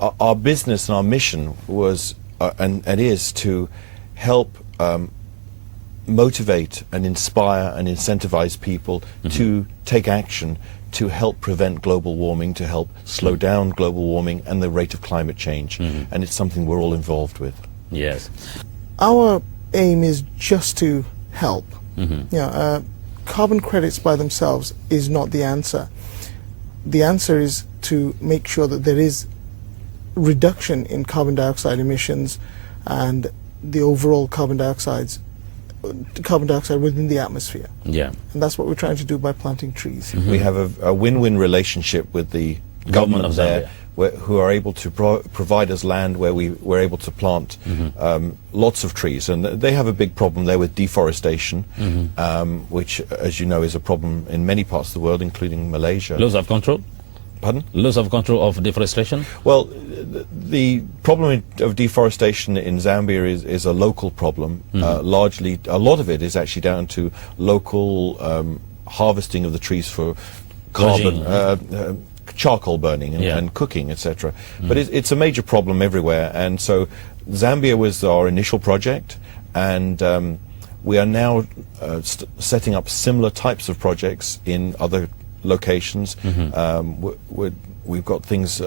our business and our mission was and is to help motivate and inspire and incentivize people to take action to help prevent global warming, to help slow down global warming and the rate of climate change. And it's something we're all involved with. Yes. Our aim is just to help. Carbon credits by themselves is not the answer. The answer is to make sure that there is reduction in carbon dioxide emissions and the overall carbon dioxide within the atmosphere. Yeah. And that's what we're trying to do by planting trees. We have a win-win relationship with the government of there, who are able to provide us land where we're able to plant lots of trees. And they have a big problem there with deforestation, which, as you know, is a problem in many parts of the world, including Malaysia. Loss of control? Pardon? Loss of control of deforestation? Well, the problem of deforestation in Zambia is a local problem. Largely, a lot of it is actually down to local harvesting of the trees for carbon, charcoal burning and cooking, etc. But it's a major problem everywhere. And so Zambia was our initial project, and we are now setting up similar types of projects in other locations. We've got things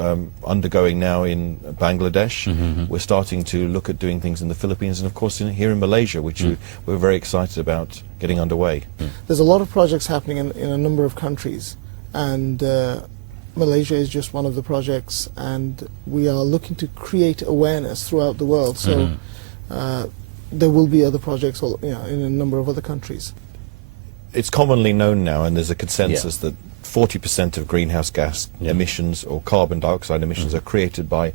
undergoing now in Bangladesh. We're starting to look at doing things in the Philippines, and of course here in Malaysia, which we're very excited about getting underway. There's a lot of projects happening in a number of countries, and Malaysia is just one of the projects, and we are looking to create awareness throughout the world. So there will be other projects in a number of other countries. It's commonly known now, and there's a consensus that 40% of greenhouse gas emissions or carbon dioxide emissions are created by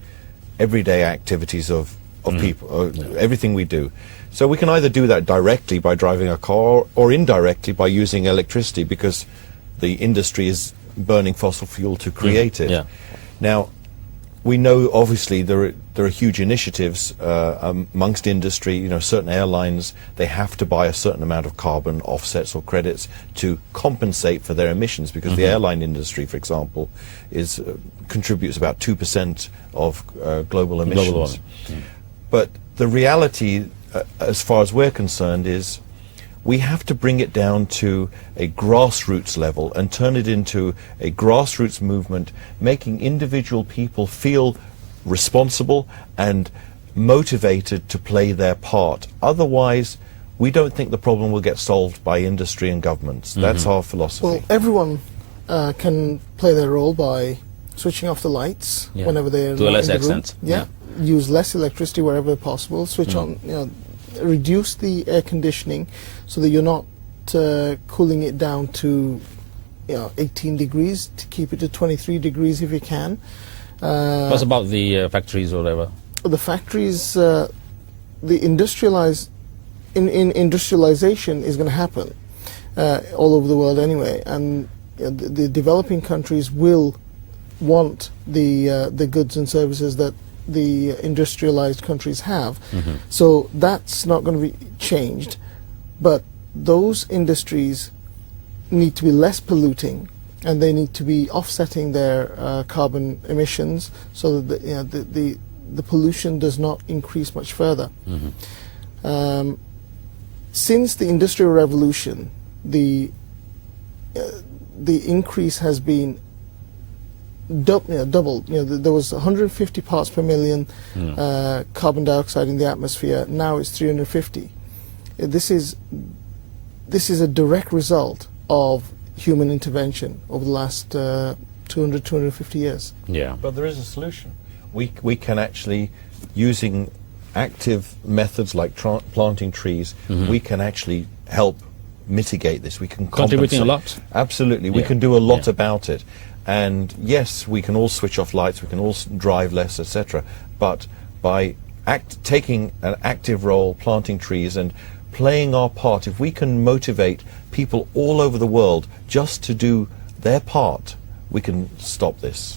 everyday activities of people, everything we do. So we can either do that directly by driving a car or indirectly by using electricity, because the industry is burning fossil fuel to create it. Now, we know obviously there are huge initiatives amongst industry. Certain airlines, they have to buy a certain amount of carbon offsets or credits to compensate for their emissions, because the airline industry, for example, contributes about 2% of global emissions. But the reality, as far as we're concerned, is we have to bring it down to a grassroots level and turn it into a grassroots movement, making individual people feel responsible and motivated to play their part. Otherwise, we don't think the problem will get solved by industry and governments. That's our philosophy. Well, everyone can play their role by switching off the lights whenever they're to a less in the extent. room. Use less electricity wherever possible. Switch on, reduce the air conditioning so that you're not cooling it down to 18 degrees, to keep it to 23 degrees if you can. What about the factories or whatever? The factories, the industrialization is going to happen all over the world anyway, and the developing countries will want the goods and services that the industrialized countries have. So that's not going to be changed, but those industries need to be less polluting, and they need to be offsetting their carbon emissions so that the pollution does not increase much further. Since the Industrial Revolution, the increase has been doubled. There was 150 parts per million carbon dioxide in the atmosphere. Now it's 350. This is a direct result of human intervention over the last 250 years. But there is a solution. We can actually, using active methods like planting trees, we can actually help mitigate this. We can contributing a lot. Absolutely, we can do a lot about it. And yes, we can all switch off lights, we can all drive less, etc. But by taking an active role, planting trees and playing our part, if we can motivate people all over the world just to do their part, we can stop this.